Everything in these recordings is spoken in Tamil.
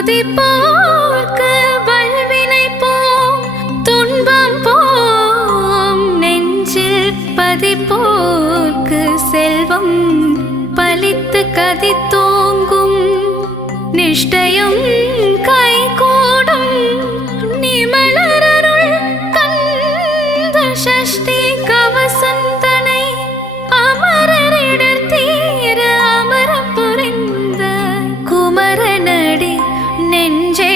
துதிப்போர்க்கு வல்வினை போம் துன்பம் போம் நெஞ்சில் பதிப்போர்க்கு செல்வம் பலித்து கதித்தோங்கும் நிஷ்டையும் கைகூடும் நிமலரருள் கந்த சஷ்டி கவசந்தனை அமரரிடர் தீர அமரம் புரிந்த குமரனடி நெஞ்சே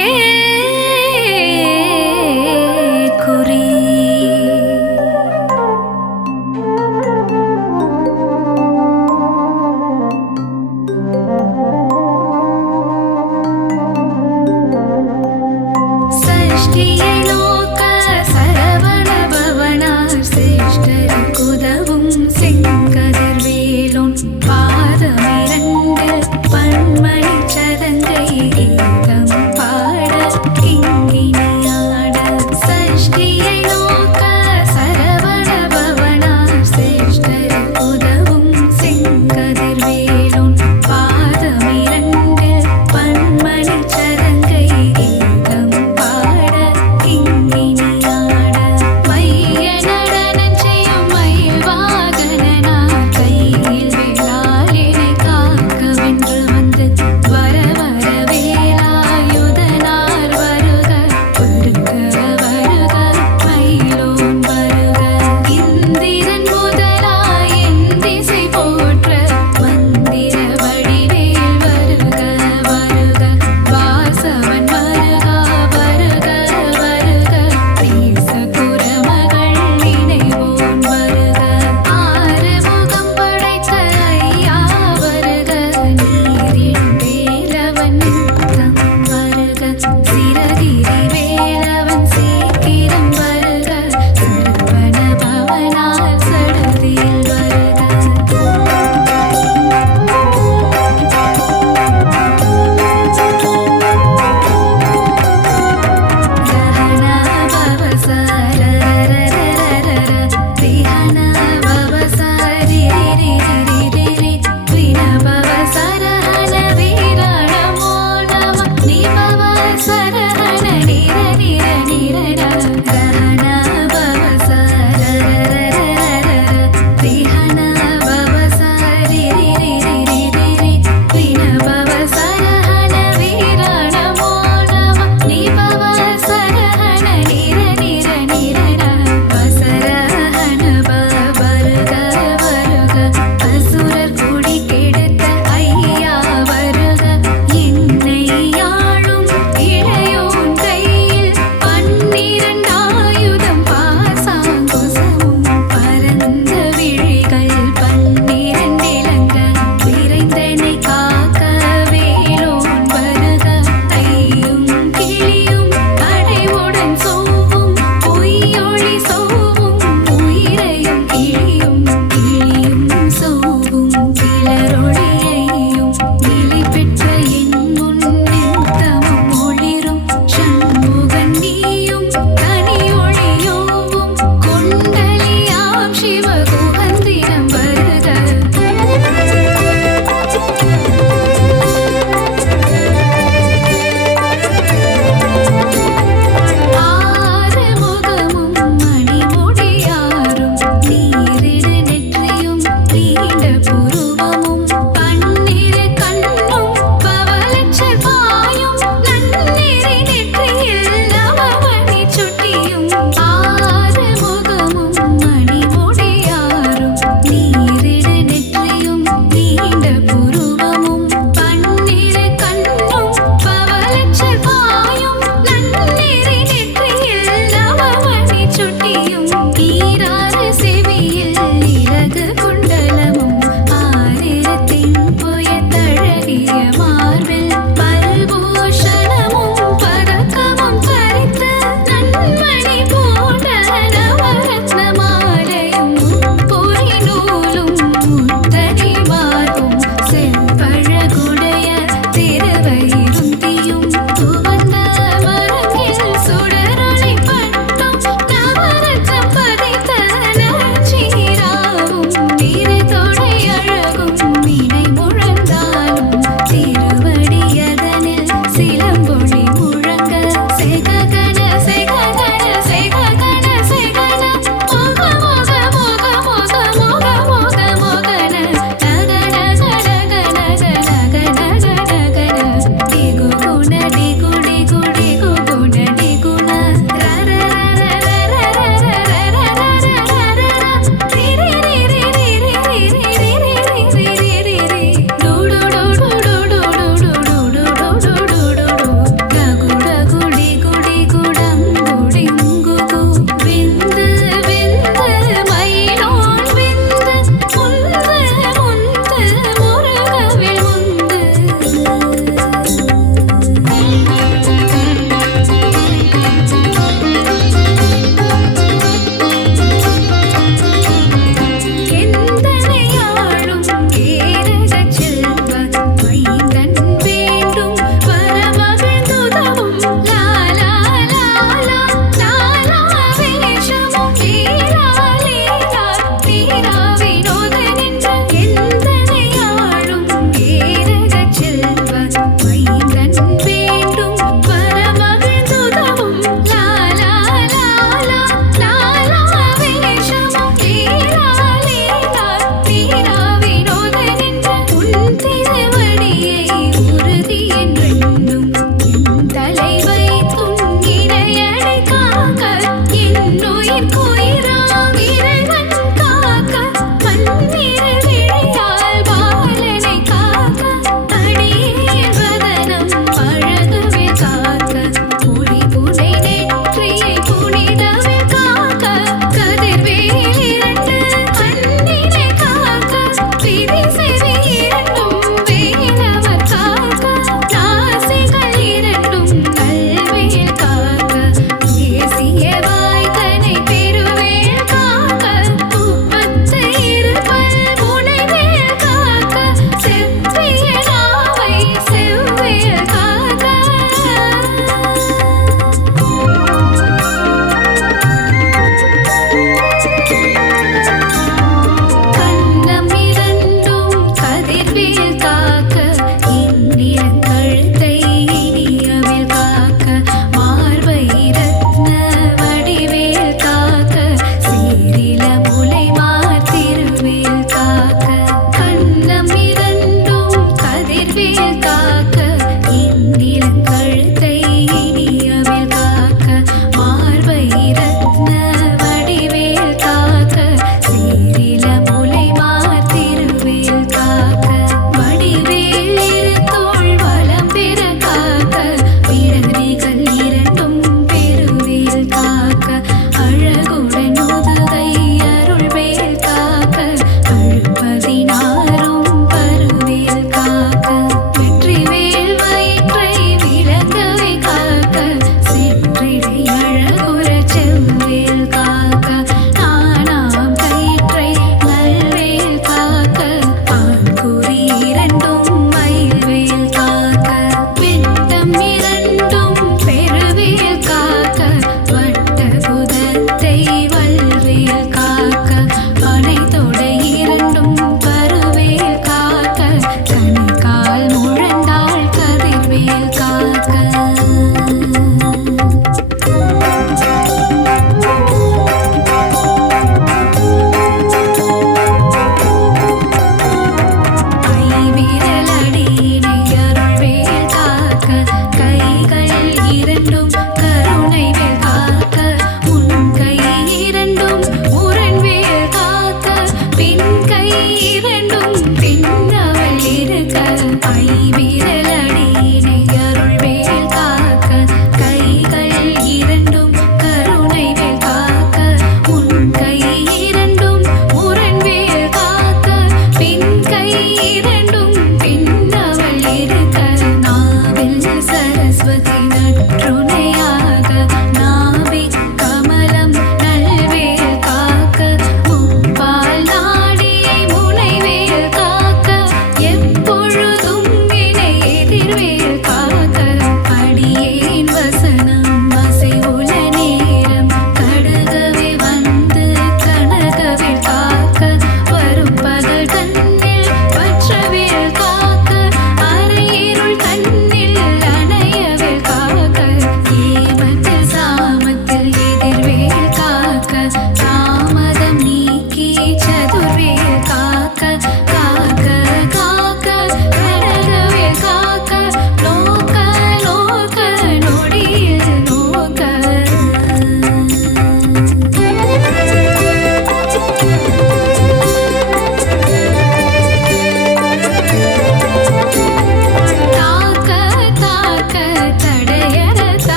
குறி.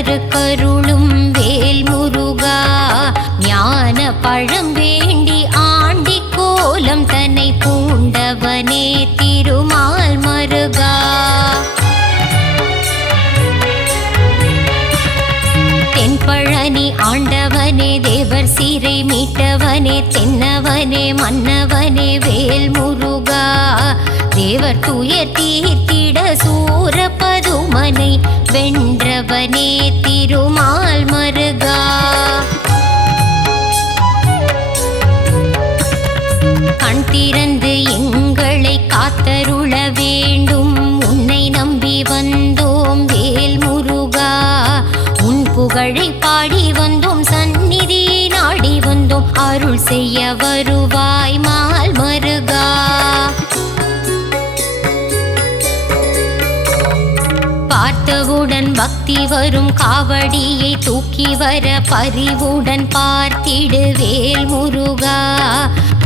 மறுக்கருளும் வேல் முருகா. ஞான பழம் வேண்டி ஆண்டி கோலம் தன்னை பூண்டவனே திருமால் மருகா. தென்பழனி ஆண்டவனே தேவர் சீரை மீட்டவனே தென்னவனே மன்னவனே வேல் முருகா. தேவர் துயர் தீர்த்திட சூர பதுமனை வென்றவனே திருமால் மருகா. கண் திறந்து எங்களை காத்தருள வேண்டும் உன்னை நம்பி வந்தோம் வேல் முருகா. உன் புகழை பாடி வந்தோம் சந்நிதி நாடி வந்தோம் அருள் செய்ய வருவாய் மால் மருகா. பார்த்தவுடன் பக்தி வரும் காவடியை தூக்கி வர பரிவுடன் பார்த்திடு வேல் முருகா.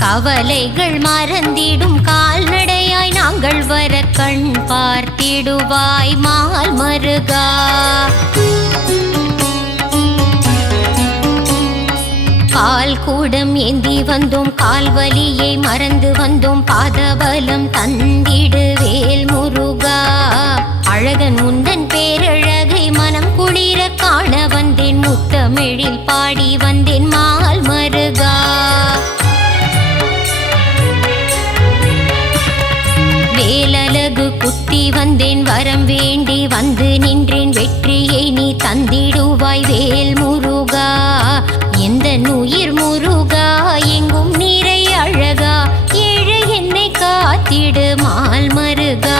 கவலைகள் மறந்திடும் கால்நடையாய் நாங்கள் வர கண் பார்த்திடுவாய் மால் மருகா. பால் கூடம் ஏந்தி வந்தோம் கால்வலியை மறந்து வந்தோம் பாதபலம் தந்திடு வேல் முருகா. அழகன் முந்தன் பேரழகை மனம் குளிர காண வந்தேன் முத்தமிழில் பாடி வந்தேன் மால் மருகா. வேலழகு குத்தி வந்தேன் வரம் வேண்டி வந்து நின்றேன் வெற்றியை நீ தந்திடுவாய் வேல் முருகா. எந்த உயிர் முருகா எங்கும் நீரை அழகா ஏழை என்னை காத்திடு மால் மருகா.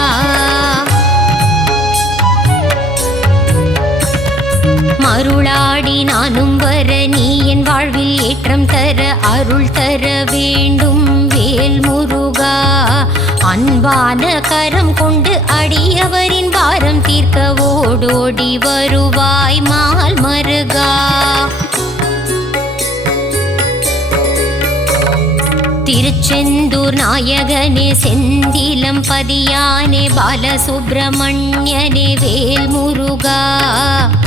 மருளாடி நானும் வர நீ என் வாழ்வில் ஏற்றம் தர அருள் தர வேண்டும் வேல் முருகா. அன்பான கரம் கொண்டு அடியவரின் பாரம் தீர்க்க ஓடோடி வருவாய் மால் மருகா. திருச்செந்தூர் நாயகனே செந்திலம் பதியானே பாலசுப்பிரமணியனே வேல் முருகா.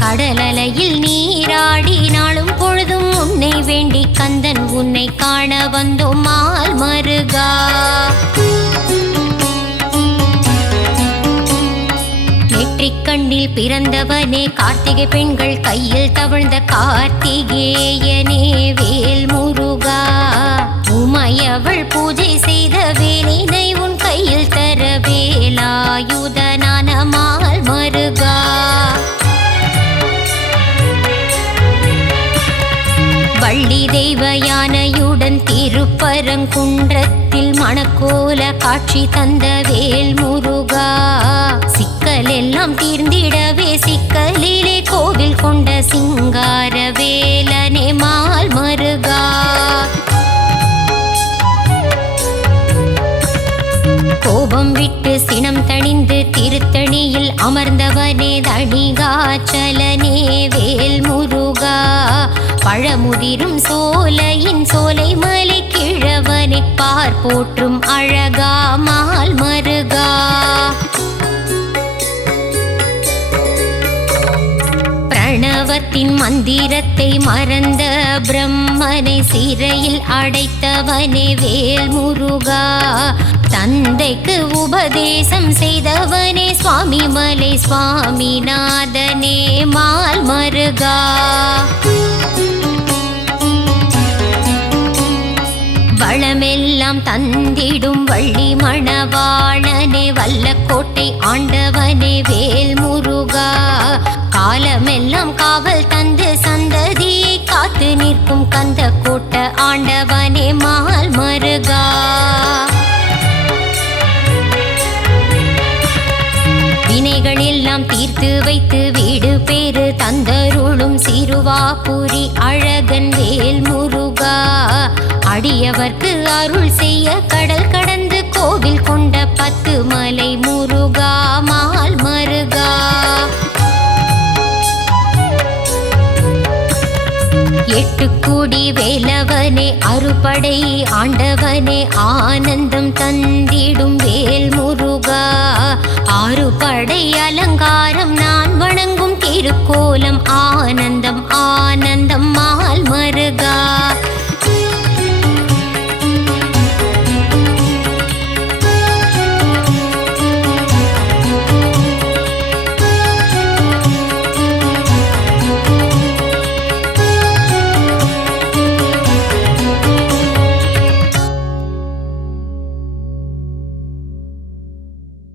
கடலலையில் நீராடி நாளும் பொழுதும் உன்னை வேண்டி கந்தன் உன்னை காண வந்தோம் மால் மருகா. நெற்றிக் கண்ணில் பிறந்தவனே கார்த்திகை பெண்கள் கையில் தவழ்ந்த கார்த்திகேயனே வேல் முருகா. உமையவள் பூஜை செய்த வேலினை உன் கையில் தர வேலாயுதனான மால் மருகா. வள்ளி தெய்வ யானையுடன் திருப்பரங்குன்றத்தில் மணக்கோல காட்சி தந்த வேல் முருகா. சிக்கல் எல்லாம் தீர்ந்திடவே சிக்கலிலே கோவில் கொண்ட சிங்கார வேலனே மால் மருகா. கோபம் விட்டு சினம் தணிந்து திருத்தணியில் அமர்ந்தவனே தணிகாச்சலனே வேல் முருகா. பழமுதிரும் சோலையின் சோலை மலை கிழவனே பார் போற்றும் அழகா மால் மருகா. பிரணவத்தின் மந்திரத்தை மறந்த பிரம்மனை சிறையில் அடைத்தவனே வேல் முருகா. தந்தைக்கு உபதேசம் செய்தவனே சுவாமி மலை சுவாமிநாதனே மால் மருகா. வளமெல்லாம் தந்திடும் வள்ளி மணவாளனே வல்லக்கோட்டை ஆண்டவனே வேல் முருகா. காலமெல்லாம் காவல் தந்து சந்ததியை காத்து நிற்கும் கந்த கோட்ட ஆண்டவனே மால் மருகா. வினைகள் எல்லாம் தீர்த்து வைத்து வீடு பேரு தந்தருளும் சிறுவாபுரி அழகன் வேல் முருகா. அடியவர்க்கு அருள் செய்ய கடல் கடந்து கோவில் கொண்ட 10 மலை முருகா மால் மருகா. எட்டுக்கூடி வேலவனே அறுபடை ஆண்டவனே ஆனந்தம் தந்திடும் வேல் முருகா ஆறுபடை அலங்காரம் நான் வணங்கும் திருக்கோலம் ஆனந்தம் ஆனந்தம் மால் மருகா